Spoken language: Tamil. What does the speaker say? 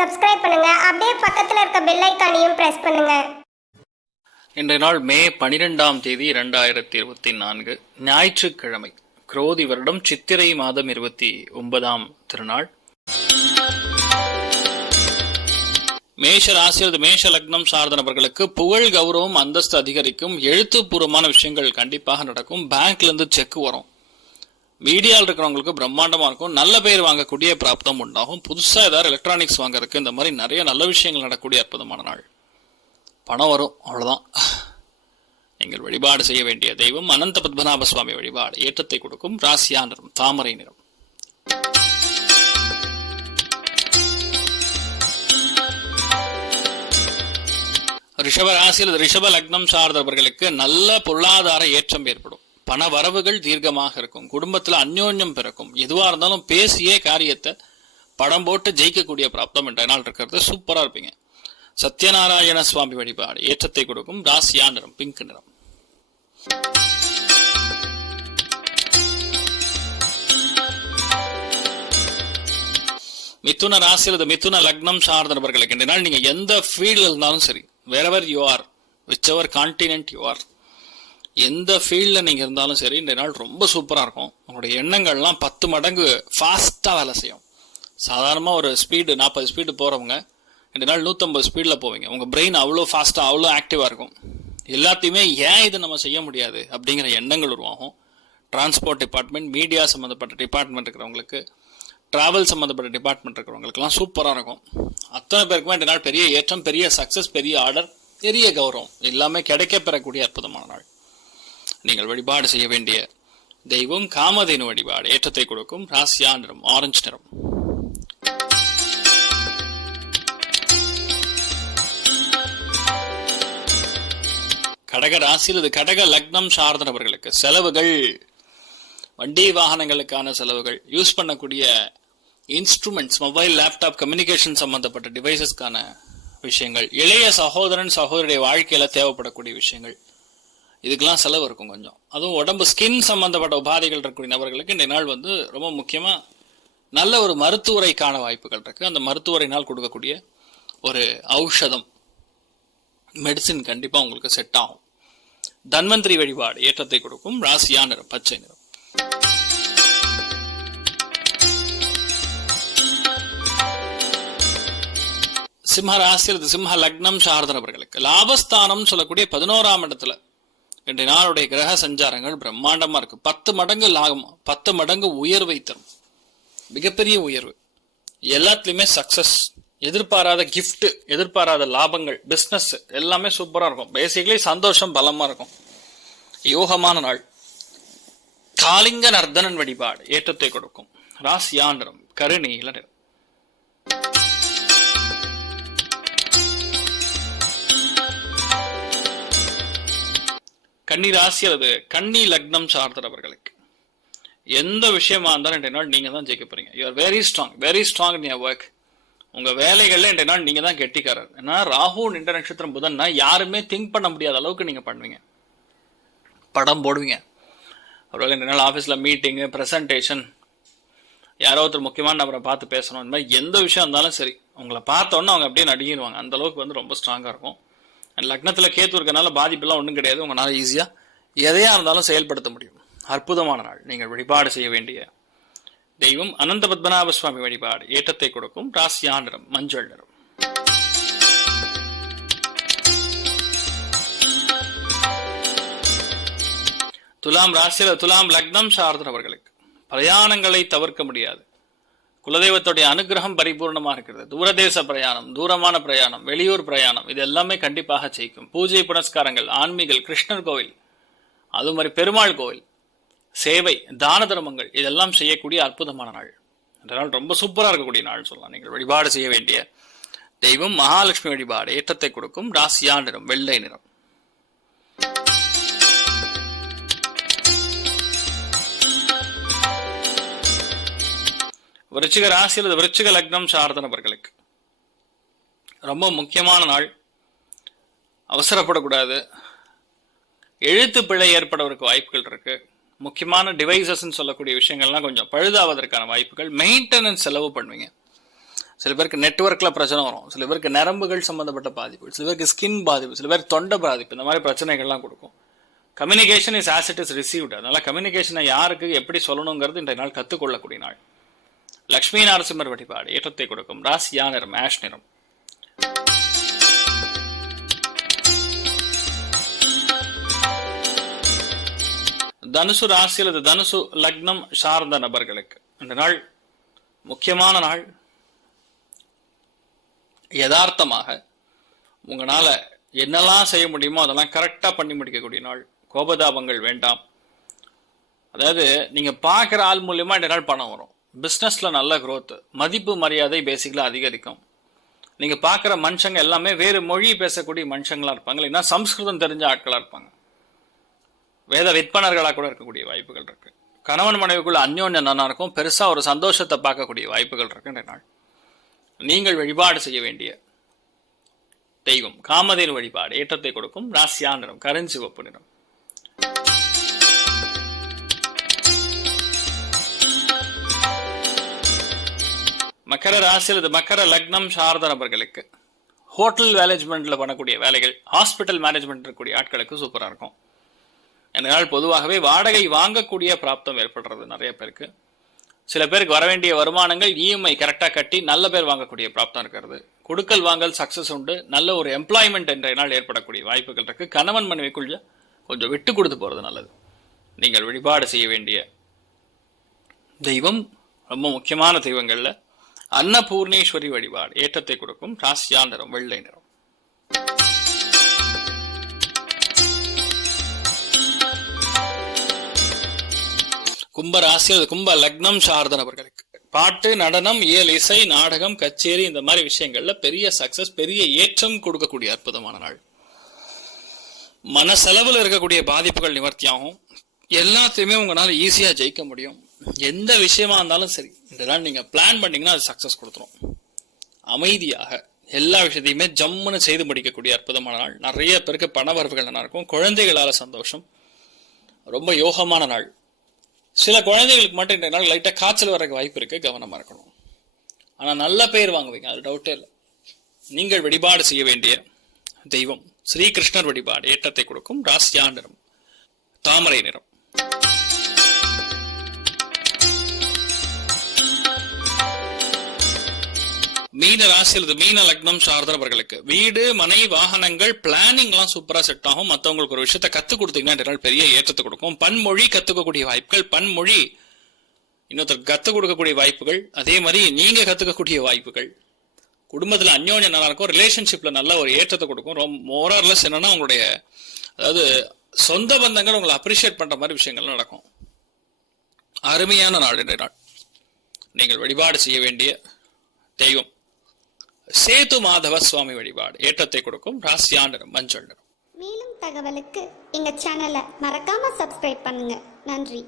சப்ஸ்கிரைப் பண்ணுங்க. அப்படியே பக்கத்துல இருக்க பெல் ஐக்கானையும் பிரஸ் பண்ணுங்க. இன்றைய நாள் மே பனிரெண்டாம் தேதி இரண்டாயிரத்தி இருபத்தி நான்கு ஞாயிற்றுக்கிழமை குரோதி வருடம் சித்திரை மாதம் இருபத்தி ஒன்பதாம் திருநாள். மேஷ ராசி அல்லது மேஷ லக்னம் சார்ந்த நபர்களுக்கு புகழ் கௌரவம் அந்தஸ்து அதிகரிக்கும் எழுத்துப்பூர்வமான விஷயங்கள் கண்டிப்பாக நடக்கும். பேங்க்ல இருந்து செக் வரும். மீடியாவில் இருக்கிறவங்களுக்கு பிரம்மாண்டமாக இருக்கும். நல்ல பேர் வாங்கக்கூடிய பிராப்தம் உண்டாகும். புதுசாக ஏதாவது எலக்ட்ரானிக்ஸ் வாங்குறதுக்கு இந்த மாதிரி நிறைய நல்ல விஷயங்கள் நடக்கக்கூடிய அற்புதமான நாள். பணம் வரும் அவ்வளோதான் நீங்கள் வழிபாடு செய்ய வேண்டிய தெய்வம் அனந்த பத்மநாப சுவாமி வழிபாடு. ஏற்றத்தை கொடுக்கும் ராசியா நிறம் தாமரை நிறம். ரிஷப ராசியில் ரிஷப லக்னம் சார்ந்தவர்களுக்கு நல்ல பொருளாதார ஏற்றம் ஏற்படும். பண வரவுகள் தீர்க்கமாக இருக்கும். குடும்பத்துல அந்யோன்யம் பிறக்கும். எதுவாக இருந்தாலும் பேசியே காரியத்தை படம் போட்டு ஜெயிக்கக்கூடிய பிராப்தம் என்ற நாள் இருக்கிறது. சூப்பரா இருப்பீங்க. சத்யநாராயண சுவாமி வழிபாடு. ஏற்றத்தை கொடுக்கும் ராசியா நிறம் பிங்க் நிறம். மிதுன ராசி அல்லது மிதுன லக்னம் சார்ந்த நபர்களுக்கு நாள் நீங்க எந்த ஃபீல்ட்ல இருந்தாலும் சரி wherever you are whichever continent you are எந்த ஃபீல்டில் நீங்கள் இருந்தாலும் சரி இந்த நாள் ரொம்ப சூப்பராக இருக்கும். உங்களுடைய எண்ணங்கள்லாம் பத்து மடங்கு ஃபாஸ்ட்டாக வேலை செய்யும். சாதாரணமாக ஒரு ஸ்பீடு நாற்பது ஸ்பீடு போகிறவங்க இந்த நாள் நூற்றம்பது ஸ்பீடில் போவீங்க. உங்கள் பிரெயின் அவ்வளோ ஃபாஸ்ட்டாக அவ்வளோ ஆக்டிவாக இருக்கும். எல்லாத்தையுமே ஏன் இதை நம்ம செய்ய முடியாது அப்படிங்கிற எண்ணங்கள் உருவாகும். டிரான்ஸ்போர்ட் டிபார்ட்மெண்ட் மீடியா சம்மந்தப்பட்ட டிபார்ட்மெண்ட் இருக்கிறவங்களுக்கு ட்ராவல் சம்மந்தப்பட்ட டிபார்ட்மெண்ட் இருக்கிறவங்களுக்குலாம் சூப்பராக இருக்கும். அத்தனை பேருக்குமே இந்த நாள் பெரிய ஏற்றம் பெரிய சக்ஸஸ் பெரிய ஆர்டர் பெரிய கௌரவம். எல்லாமே கிடைக்க பெறக்கூடிய அற்புதமான நாள். நீங்கள் வழிபாடு செய்ய வேண்டிய தெய்வம் காமதேனு வழிபாடு. ஏற்றத்தை கொடுக்கும் ராசியா நிறம் ஆரஞ்சு நிறம். கடக ராசியில் இது கடக லக்னம் சார்ந்தவர்களுக்கு செலவுகள். வண்டி வாகனங்களுக்கான செலவுகள். யூஸ் பண்ணக்கூடிய இன்ஸ்ட்ருமெண்ட்ஸ் மொபைல் லேப்டாப் கம்யூனிகேஷன் சம்பந்தப்பட்ட டிவைசஸ்க்கான விஷயங்கள். இளைய சகோதரன் சகோதரியுடைய வாழ்க்கையில தேவைப்படக்கூடிய விஷயங்கள். இதுக்கெல்லாம் செலவு இருக்கும் கொஞ்சம். அதுவும் உடம்பு ஸ்கின் சம்பந்தப்பட்ட உபாதைகள் இருக்கக்கூடிய நபர்களுக்கு இந்த நாள் வந்து ரொம்ப முக்கியமாக நல்ல ஒரு மருத்துவரைக்கான வாய்ப்புகள் இருக்குது அந்த மருத்துவரைனால் கொடுக்கக்கூடிய ஒரு ஔஷதம் மெடிசின் கண்டிப்பாக உங்களுக்கு செட் ஆகும். தன்வந்திரி வழிபாடு ஏற்றத்தை கொடுக்கும். ராசியா நிறம் பச்சை நிறம். சிம்ம ராசி அல்லது சிம்ம லக்னம் சார்ந்த நபர்களுக்கு லாபஸ்தானம் சொல்லக்கூடிய பதினோராம் இடத்துல இன்றைய நாளுடைய கிரக சஞ்சாரங்கள் பிரம்மாண்டமாக இருக்குது பத்து மடங்கு லாபம் பத்து மடங்கு உயர்வை தரும். மிகப்பெரிய உயர்வு. எல்லாத்துலேயுமே சக்ஸஸ் எதிர்பாராத கிஃப்ட்டு எதிர்பாராத லாபங்கள் பிஸ்னஸ் எல்லாமே சூப்பராக இருக்கும். பேசிக்கலி சந்தோஷம் பலமாக இருக்கும். யோகமான நாள். காளிங்க நர்தனன் வழிபாடு ஏற்றத்தை கொடுக்கும். ராசியா நிறம் கன்னி ராசி அல்லது கன்னி லக்னம் சார்ந்தவர்களுக்கு எந்த விஷயமா இருந்தாலும் ரெண்டு நாள் நீங்க தான் ஜெயிக்க போறீங்க. You are very strong very strong in work உங்க வேலைகள்ல இன்றைய நாள் நீங்க தான் கெட்டிக்காரர். ஏன்னா ராகு நின்ற நட்சத்திரம் புதன்னா யாருமே திங்க் பண்ண முடியாத அளவுக்கு நீங்க பண்ணுவீங்க. படம் போடுவீங்க. அப்புறம் ரெண்டு நாள் ஆஃபீஸில் மீட்டிங்கு ப்ரெசன்டேஷன் யாரோ ஒருத்தர் முக்கியமான நபரை பார்த்து பேசணும். இந்த மாதிரி எந்த விஷயம் இருந்தாலும் சரி உங்களை பார்த்தோன்னே அவங்க அப்படியே நடுங்கிடுவாங்க அந்த அளவுக்கு வந்து ரொம்ப ஸ்ட்ராங்காக இருக்கும். லக்னத்தில் கேத்து இருக்கனால பாதிப்பெல்லாம் ஒன்றும் கிடையாது. உங்களால் ஈஸியாக எதையா இருந்தாலும் செயல்படுத்த முடியும். அற்புதமான நாள். நீங்கள் வழிபாடு செய்ய வேண்டிய தெய்வம் அனந்த பத்மநாப சுவாமி வழிபாடு. ஏற்றத்தை கொடுக்கும் ராசியா நிறம் மஞ்சள் நிறம். துலாம் ராசியில் துலாம் லக்னம் சார்ந்தவர்களுக்கு. பிரயாணங்களை தவிர்க்க முடியாது. குலதெய்வத்துடைய அனுகிரகம் பரிபூர்ணமாக இருக்கிறது. தூரதேச பிரயாணம் தூரமான பிரயாணம் வெளியூர் பிரயாணம் இது எல்லாமே கண்டிப்பாக ஜெயிக்கும். பூஜை புனஸ்காரங்கள் ஆன்மீகல் கிருஷ்ணர் கோவில் அது மாதிரி பெருமாள் கோவில் சேவை தான தர்மங்கள் இதெல்லாம் செய்யக்கூடிய அற்புதமான நாள். இந்த நாள் ரொம்ப சூப்பராக இருக்கக்கூடிய நாள் சொல்லலாம். நீங்கள் வழிபாடு செய்ய வேண்டிய தெய்வம் மகாலட்சுமி வழிபாடு ஏற்றத்தை கொடுக்கும் ராசியா நிறம் வெள்ளை நிறம். விருச்சிக ராசி அல்லது விருச்சிக லக்னம் சார்ந்த நபர்களுக்கு ரொம்ப முக்கியமான நாள். அவசரப்படக்கூடாது. எழுத்து பிழை ஏற்படுவதற்கு வாய்ப்புகள் இருக்கு. முக்கியமான டிவைசஸ்ன்னு சொல்லக்கூடிய விஷயங்கள்லாம் கொஞ்சம் பழுதாவதற்கான வாய்ப்புகள். மெயின்டெனன்ஸ் செலவு பண்ணுவீங்க. சில பேருக்கு நெட்வொர்க்கில் பிரச்சனை வரும். சில பேருக்கு நரம்புகள் சம்மந்தப்பட்ட பாதிப்பு சில பேருக்கு ஸ்கின் பாதிப்பு. சில பேர் தொண்டை பாதிப்பு. இந்த மாதிரி பிரச்சனைகள்லாம் கொடுக்கும். Communication is as it is received அதனால கம்யூனிகேஷனை யாருக்கு எப்படி சொல்லணுங்கிறது இன்றைய நாள் கற்றுக்கொள்ளக்கூடிய நாள். லக்ஷ்மி நரசிம்மர் வழிபாடு ஏற்றத்தை கொடுக்கும் ராசியா நிறம் ஆஷ் நிறம். தனுசு ராசி அல்லது தனுசு லக்னம் சார்ந்த நபர்களுக்கு இந்த நாள் முக்கியமான நாள். யதார்த்தமாக உங்களால் என்னெல்லாம் செய்ய முடியுமோ அதெல்லாம் கரெக்டாக பண்ணி முடிக்கக்கூடிய நாள். கோபதாபங்கள் வேண்டாம். அதாவது நீங்கள் பார்க்குற ஆள் மூலயமா இந்த நாள் பணம் வரும். பிஸ்னஸில் நல்ல க்ரோத் மதிப்பு மரியாதை பேசிக்கலாக அதிகரிக்கும். நீங்கள் பார்க்குற மனுஷங்க எல்லாமே வேறு மொழி பேசக்கூடிய மனுஷங்களாக இருப்பாங்க. இல்லைன்னா சம்ஸ்கிருதம் தெரிஞ்ச ஆட்களாக இருப்பாங்க. வேத விற்பனர்களாக கூட இருக்கக்கூடிய வாய்ப்புகள் இருக்குது கணவன் மனைவிக்குள்ள அந்யோன்யம் நல்லா இருக்கும். பெருசாக ஒரு சந்தோஷத்தை பார்க்கக்கூடிய வாய்ப்புகள் இருக்குன்ற நாள். நீங்கள் வழிபாடு செய்ய வேண்டிய தெய்வம் காமதேனு வழிபாடு ஏற்றத்தை கொடுக்கும் ராசியா நிறம் கருஞ்சிவப்பு நிறம். மக்கர ராசியில் இது மக்கர லக்னம் சார்ந்த நபர்களுக்கு. ஹோட்டல் மேனேஜ்மெண்ட்டில் பண்ணக்கூடிய வேலைகள் ஹாஸ்பிட்டல் மேனேஜ்மெண்ட் இருக்கக்கூடிய ஆட்களுக்கு சூப்பராக இருக்கும். இதனால் பொதுவாகவே வாடகை வாங்கக்கூடிய பிராப்தம் ஏற்படுறது நிறைய பேருக்கு. சில பேருக்கு வர வேண்டிய வருமானங்கள் இஎம்ஐ கரெக்டாக கட்டி நல்ல பேர் வாங்கக்கூடிய பிராப்தம் இருக்கிறது. கொடுக்கல் வாங்கல் சக்ஸஸ் உண்டு. நல்ல ஒரு எம்ப்ளாய்மெண்ட் என்ற நாள் ஏற்படக்கூடிய வாய்ப்புகள் இருக்குது கணவன் மனைவிக்குள்ள கொஞ்சம் விட்டு கொடுத்து போகிறது நல்லது. நீங்கள் வழிபாடு செய்ய வேண்டிய தெய்வம் ரொம்ப முக்கியமான தெய்வங்களில் அன்னபூர்ணேஸ்வரி வழிபாடு ஏற்றத்தை கொடுக்கும் ராசியா நிறம் வெள்ளை நிறம். கும்ப ராசி கும்ப லக்னம் சார்ந்த பாட்டு நடனம் இயல் இசை நாடகம் கச்சேரி இந்த மாதிரி விஷயங்கள்ல பெரிய சக்சஸ் பெரிய ஏற்றம் கொடுக்கக்கூடிய அற்புதமான நாள். மனசெலவில் இருக்கக்கூடிய பாதிப்புகள் நிவர்த்தியாகும். எல்லாத்தையுமே உங்களால் ஈஸியாக ஜெயிக்க முடியும். எந்த விஷயமா இருந்தாலும் சரி இதெல்லாம் நீங்கள் நீங்க பிளான் பண்ணீங்கன்னா அது சக்சஸ் கொடுத்துரும். அமைதியாக எல்லா விஷயத்தையுமே ஜம்முன்னு செய்து முடிக்கக்கூடிய அற்புதமான நாள். நிறைய பேருக்கு பண வரவுகள் நல்லா இருக்கும். குழந்தைகளால் சந்தோஷம். ரொம்ப யோகமான நாள். சில குழந்தைகளுக்கு மட்டும் இந்த நாள் லைட்டாக காய்ச்சல் வரக்கு வாய்ப்பு இருக்குது கவனமாக இருக்கணும். ஆனால் நல்ல பேர் வாங்குவீங்க. அது டவுட்டே இல்லை. நீங்கள் வழிபாடு செய்ய வேண்டிய தெய்வம். ஸ்ரீகிருஷ்ணர் வழிபாடு ஏற்றத்தை கொடுக்கும். ராசியா நிறம். தாமரை நிறம். மீன ராசி அல்லது மீன லக்னம் சார்ந்தவர்களுக்கு வீடு மனை வாகனங்கள் பிளானிங் எல்லாம் சூப்பரா செட் ஆகும். மத்தவங்களுக்கு ஒரு விஷயத்த கத்து கொடுத்தீங்கன்னா பெரிய ஏற்றத்தை கொடுக்கும். பன்மொழி கத்துக்கக்கூடிய வாய்ப்புகள் பன்மொழி இன்னொருத்தர் கத்துக் கொடுக்கக்கூடிய வாய்ப்புகள் அதே மாதிரி நீங்க கத்துக்கக்கூடிய வாய்ப்புகள். குடும்பத்துல அந்யோன்யம் நல்லா இருக்கும் ரிலேஷன்ஷிப்ல நல்ல ஒரு ஏற்றத்தை கொடுக்கும். ரொம்ப மோரர்லெஸ் என்னன்னா உங்களுடைய அதாவது சொந்த பந்தங்கள் உங்களை அப்ரிஷியேட் பண்ற மாதிரி விஷயங்கள் நடக்கும். அருமையான நாள் நாள். நீங்கள் வழிபாடு செய்ய வேண்டிய தெய்வம். சேது மாதவ சுவாமி வழிபாடு. ஏற்றத்தை கொடுக்கும் ராசியாண்டரும் மஞ்சள் மேலும் தகவலுக்கு எங்க சேனலை மறக்காம சப்ஸ்கிரைப் பண்ணுங்க. நன்றி.